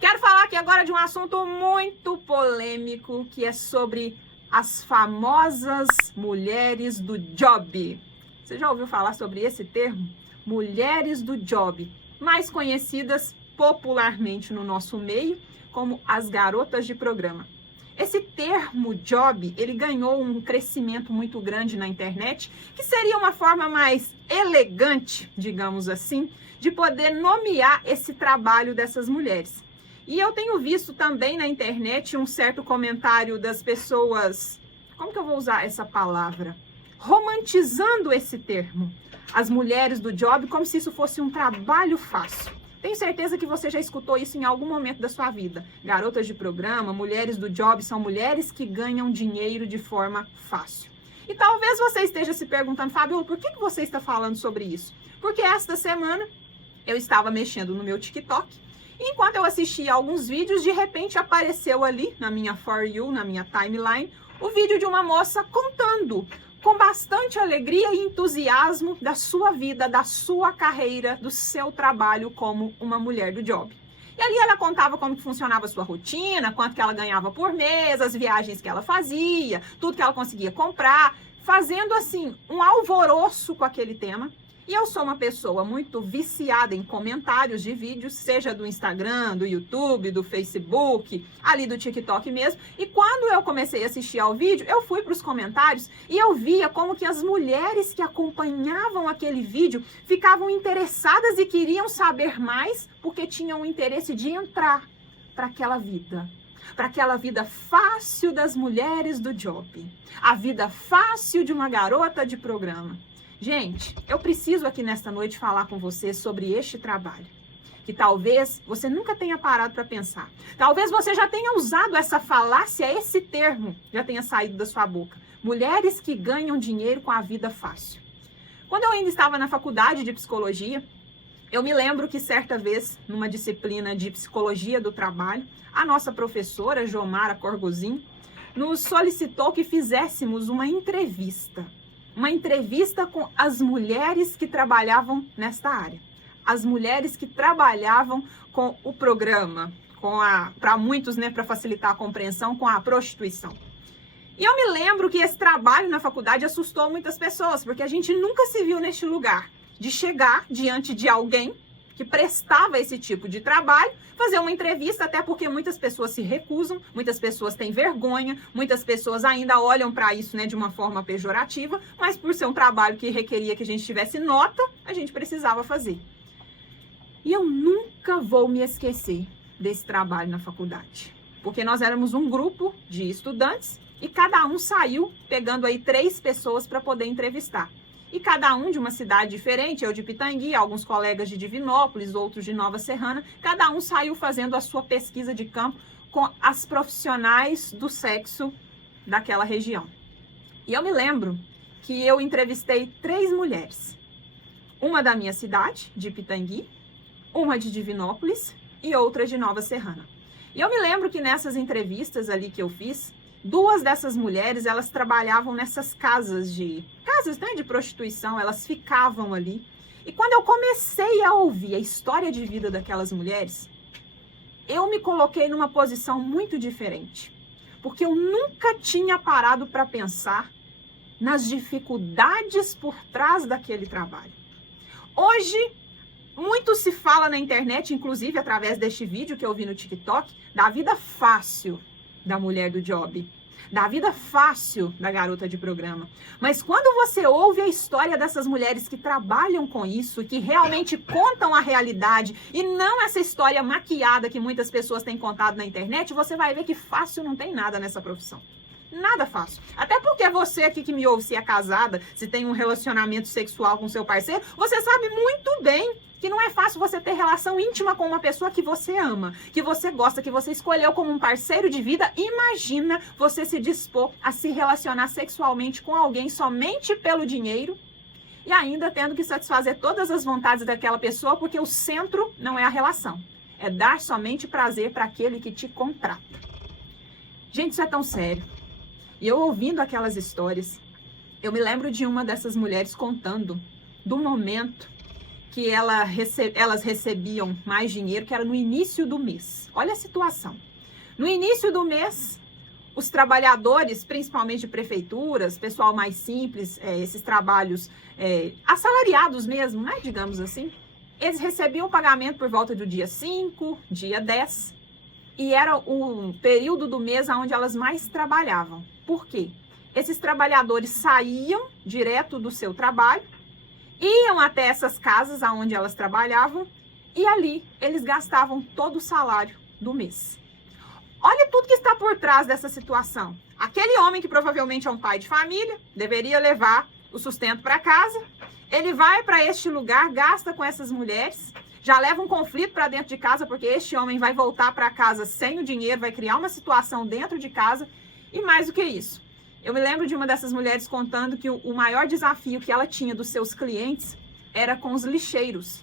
Quero falar aqui agora de um assunto muito polêmico, que é sobre as famosas mulheres do job. Você já ouviu falar sobre esse termo? Mulheres do job, mais conhecidas popularmente no nosso meio como as garotas de programa. Esse termo job, ele ganhou um crescimento muito grande na internet, que seria uma forma mais elegante, digamos assim, de poder nomear esse trabalho dessas mulheres. E eu tenho visto também na internet um certo comentário das pessoas, como que eu vou usar essa palavra? Romantizando esse termo, as mulheres do job, como se isso fosse um trabalho fácil. Tenho certeza que você já escutou isso em algum momento da sua vida. Garotas de programa, mulheres do job, são mulheres que ganham dinheiro de forma fácil. E talvez você esteja se perguntando, Fabiola, por que você está falando sobre isso? Porque esta semana eu estava mexendo no meu TikTok, e enquanto eu assistia alguns vídeos, de repente apareceu ali na minha For You, na minha timeline, o vídeo de uma moça contando com bastante alegria e entusiasmo da sua vida, da sua carreira, do seu trabalho como uma mulher do job. E ali ela contava como que funcionava a sua rotina, quanto que ela ganhava por mês, as viagens que ela fazia, tudo que ela conseguia comprar, fazendo assim um alvoroço com aquele tema. E eu sou uma pessoa muito viciada em comentários de vídeos, seja do Instagram, do YouTube, do Facebook, ali do TikTok mesmo. E quando eu comecei a assistir ao vídeo, eu fui para os comentários e eu via como que as mulheres que acompanhavam aquele vídeo ficavam interessadas e queriam saber mais porque tinham o interesse de entrar para aquela vida fácil das mulheres do job, a vida fácil de uma garota de programa. Gente, eu preciso aqui nesta noite falar com você sobre este trabalho, que talvez você nunca tenha parado para pensar. Talvez você já tenha usado essa falácia, esse termo já tenha saído da sua boca. Mulheres que ganham dinheiro com a vida fácil. Quando eu ainda estava na faculdade de psicologia, eu me lembro que certa vez, numa disciplina de psicologia do trabalho, a nossa professora, Jomara Corgozin, nos solicitou que fizéssemos uma entrevista com as mulheres que trabalhavam nesta área. As mulheres que trabalhavam com o programa, para muitos, né, para facilitar a compreensão, com a prostituição. E eu me lembro que esse trabalho na faculdade assustou muitas pessoas, porque a gente nunca se viu neste lugar de chegar diante de alguém que prestava esse tipo de trabalho, fazer uma entrevista, até porque muitas pessoas se recusam, muitas pessoas têm vergonha, muitas pessoas ainda olham para isso, né, de uma forma pejorativa, mas por ser um trabalho que requeria que a gente tivesse nota, a gente precisava fazer. E eu nunca vou me esquecer desse trabalho na faculdade, porque nós éramos um grupo de estudantes e cada um saiu pegando aí 3 pessoas para poder entrevistar. E cada um de uma cidade diferente, eu de Pitangui, alguns colegas de Divinópolis, outros de Nova Serrana, cada um saiu fazendo a sua pesquisa de campo com as profissionais do sexo daquela região. E eu me lembro que eu entrevistei 3 mulheres. Uma da minha cidade, de Pitangui, uma de Divinópolis e outra de Nova Serrana. E eu me lembro que nessas entrevistas ali que eu fiz, 2 dessas mulheres, elas trabalhavam nessas casas, né, de prostituição, elas ficavam ali. E quando eu comecei a ouvir a história de vida daquelas mulheres, eu me coloquei numa posição muito diferente. Porque eu nunca tinha parado para pensar nas dificuldades por trás daquele trabalho. Hoje, muito se fala na internet, inclusive através deste vídeo que eu vi no TikTok, da vida fácil da mulher do job, da vida fácil da garota de programa. Mas quando você ouve a história dessas mulheres que trabalham com isso, que realmente contam a realidade e não essa história maquiada que muitas pessoas têm contado na internet, você vai ver que fácil não tem nada nessa profissão. Nada fácil. Até porque você aqui que me ouve, se é casada, se tem um relacionamento sexual com seu parceiro, você sabe muito bem que não é fácil você ter relação íntima com uma pessoa que você ama, que você gosta, que você escolheu como um parceiro de vida. Imagina você se dispor a se relacionar sexualmente com alguém somente pelo dinheiro e ainda tendo que satisfazer todas as vontades daquela pessoa, porque o centro não é a relação, é dar somente prazer para aquele que te contrata. Gente, isso é tão sério. E eu ouvindo aquelas histórias, eu me lembro de uma dessas mulheres contando do momento que elas recebiam mais dinheiro, que era no início do mês. Olha a situação. No início do mês, os trabalhadores, principalmente de prefeituras, pessoal mais simples, esses trabalhos assalariados mesmo, né, digamos assim, eles recebiam o pagamento por volta do dia 5, dia 10, e era o período do mês onde elas mais trabalhavam. Por quê? Esses trabalhadores saíam direto do seu trabalho, iam até essas casas onde elas trabalhavam, e ali eles gastavam todo o salário do mês. Olha tudo que está por trás dessa situação. Aquele homem que provavelmente é um pai de família, deveria levar o sustento para casa, ele vai para este lugar, gasta com essas mulheres, já leva um conflito para dentro de casa, porque este homem vai voltar para casa sem o dinheiro, vai criar uma situação dentro de casa, e mais do que isso. Eu me lembro de uma dessas mulheres contando que o maior desafio que ela tinha dos seus clientes era com os lixeiros.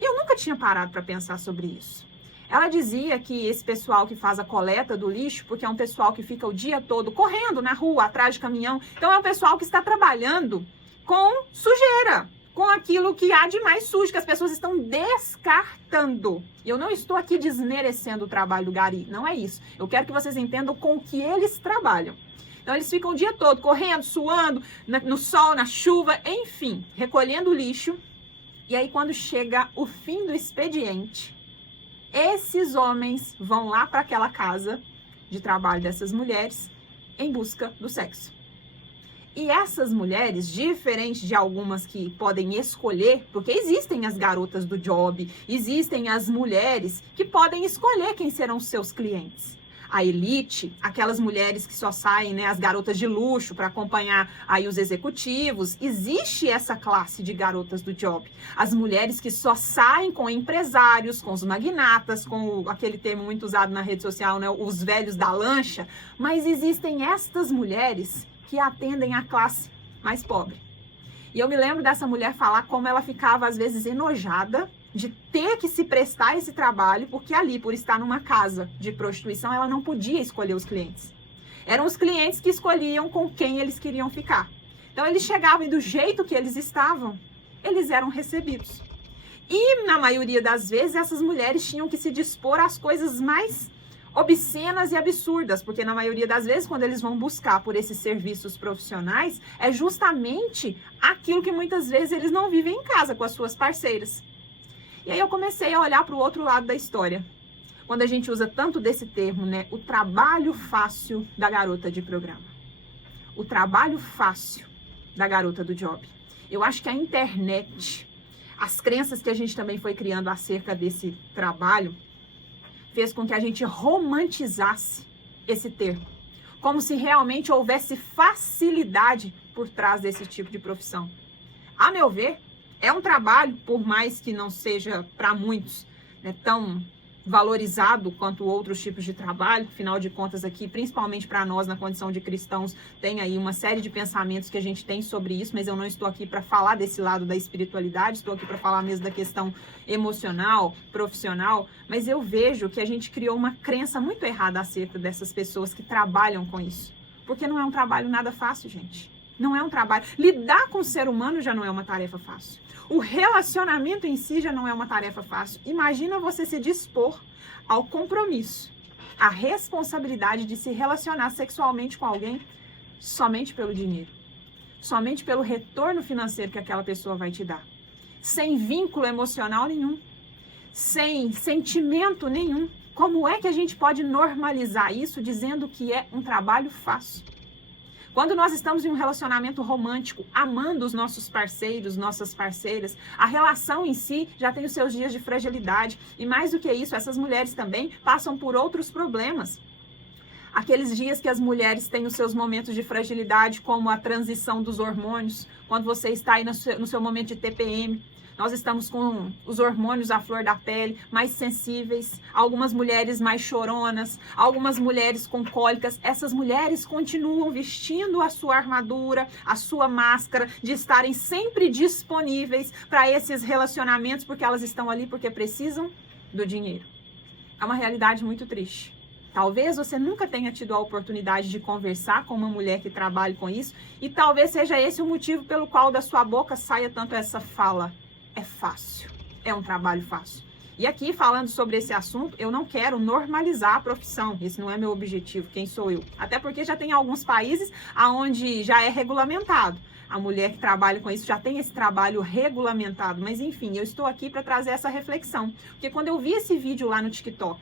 Eu nunca tinha parado para pensar sobre isso. Ela dizia que esse pessoal que faz a coleta do lixo, porque é um pessoal que fica o dia todo correndo na rua, atrás de caminhão, então é um pessoal que está trabalhando com sujeira, com aquilo que há de mais sujo, que as pessoas estão descartando. E eu não estou aqui desmerecendo o trabalho do gari, não é isso. Eu quero que vocês entendam com o que eles trabalham. Então, eles ficam o dia todo correndo, suando, no sol, na chuva, enfim, recolhendo lixo. E aí, quando chega o fim do expediente, esses homens vão lá para aquela casa de trabalho dessas mulheres em busca do sexo. E essas mulheres, diferente de algumas que podem escolher, porque existem as garotas do job, existem as mulheres que podem escolher quem serão seus clientes. A elite, aquelas mulheres que só saem, né, as garotas de luxo para acompanhar aí os executivos, existe essa classe de garotas do job. As mulheres que só saem com empresários, com os magnatas, com aquele termo muito usado na rede social, né, os velhos da lancha, mas existem estas mulheres que atendem a classe mais pobre. E eu me lembro dessa mulher falar como ela ficava às vezes enojada de ter que se prestar esse trabalho, porque ali, por estar numa casa de prostituição, ela não podia escolher os clientes. Eram os clientes que escolhiam com quem eles queriam ficar. Então, eles chegavam e do jeito que eles estavam, eles eram recebidos. E, na maioria das vezes, essas mulheres tinham que se dispor às coisas mais obscenas e absurdas, porque na maioria das vezes, quando eles vão buscar por esses serviços profissionais, é justamente aquilo que muitas vezes eles não vivem em casa com as suas parceiras. E aí eu comecei a olhar para o outro lado da história. Quando a gente usa tanto desse termo, né? O trabalho fácil da garota de programa. O trabalho fácil da garota do job. Eu acho que a internet, as crenças que a gente também foi criando acerca desse trabalho, fez com que a gente romantizasse esse termo. Como se realmente houvesse facilidade por trás desse tipo de profissão. A meu ver, é um trabalho, por mais que não seja para muitos, né, tão valorizado quanto outros tipos de trabalho. Afinal de contas aqui, principalmente para nós na condição de cristãos, tem aí uma série de pensamentos que a gente tem sobre isso, mas eu não estou aqui para falar desse lado da espiritualidade, estou aqui para falar mesmo da questão emocional, profissional, mas eu vejo que a gente criou uma crença muito errada acerca dessas pessoas que trabalham com isso, porque não é um trabalho nada fácil, gente. Não é um trabalho. Lidar com o ser humano já não é uma tarefa fácil. O relacionamento em si já não é uma tarefa fácil. Imagina você se dispor ao compromisso, à responsabilidade de se relacionar sexualmente com alguém somente pelo dinheiro, somente pelo retorno financeiro que aquela pessoa vai te dar, sem vínculo emocional nenhum, sem sentimento nenhum. Como é que a gente pode normalizar isso dizendo que é um trabalho fácil? Quando nós estamos em um relacionamento romântico, amando os nossos parceiros, nossas parceiras, a relação em si já tem os seus dias de fragilidade. E mais do que isso, essas mulheres também passam por outros problemas. Aqueles dias que as mulheres têm os seus momentos de fragilidade, como a transição dos hormônios, quando você está aí no seu momento de TPM. Nós estamos com os hormônios à flor da pele, mais sensíveis, algumas mulheres mais choronas, algumas mulheres com cólicas. Essas mulheres continuam vestindo a sua armadura, a sua máscara, de estarem sempre disponíveis para esses relacionamentos, porque elas estão ali porque precisam do dinheiro. É uma realidade muito triste. Talvez você nunca tenha tido a oportunidade de conversar com uma mulher que trabalhe com isso, e talvez seja esse o motivo pelo qual da sua boca saia tanto essa fala é fácil, é um trabalho fácil. E aqui, falando sobre esse assunto, eu não quero normalizar a profissão, esse não é meu objetivo, quem sou eu? Até porque já tem alguns países onde já é regulamentado. A mulher que trabalha com isso já tem esse trabalho regulamentado, mas enfim, eu estou aqui para trazer essa reflexão. Porque quando eu vi esse vídeo lá no TikTok,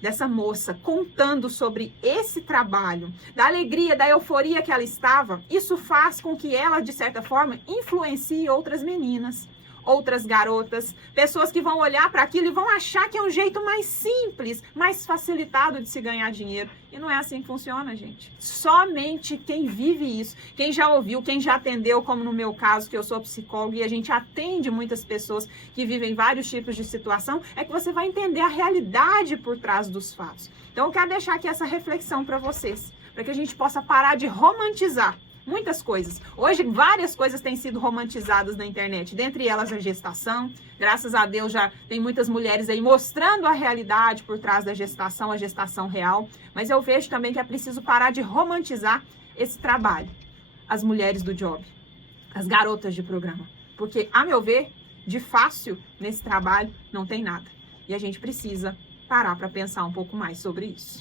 dessa moça contando sobre esse trabalho, da alegria, da euforia que ela estava, isso faz com que ela, de certa forma, influencie outras meninas, outras garotas, pessoas que vão olhar para aquilo e vão achar que é um jeito mais simples, mais facilitado de se ganhar dinheiro. E não é assim que funciona, gente. Somente quem vive isso, quem já ouviu, quem já atendeu, como no meu caso, que eu sou psicóloga e a gente atende muitas pessoas que vivem vários tipos de situação, é que você vai entender a realidade por trás dos fatos. Então eu quero deixar aqui essa reflexão para vocês, para que a gente possa parar de romantizar muitas coisas. Hoje, várias coisas têm sido romantizadas na internet, dentre elas a gestação. Graças a Deus já tem muitas mulheres aí mostrando a realidade por trás da gestação, a gestação real. Mas eu vejo também que é preciso parar de romantizar esse trabalho. As mulheres do job, as garotas de programa. Porque, a meu ver, de fácil nesse trabalho não tem nada. E a gente precisa parar para pensar um pouco mais sobre isso.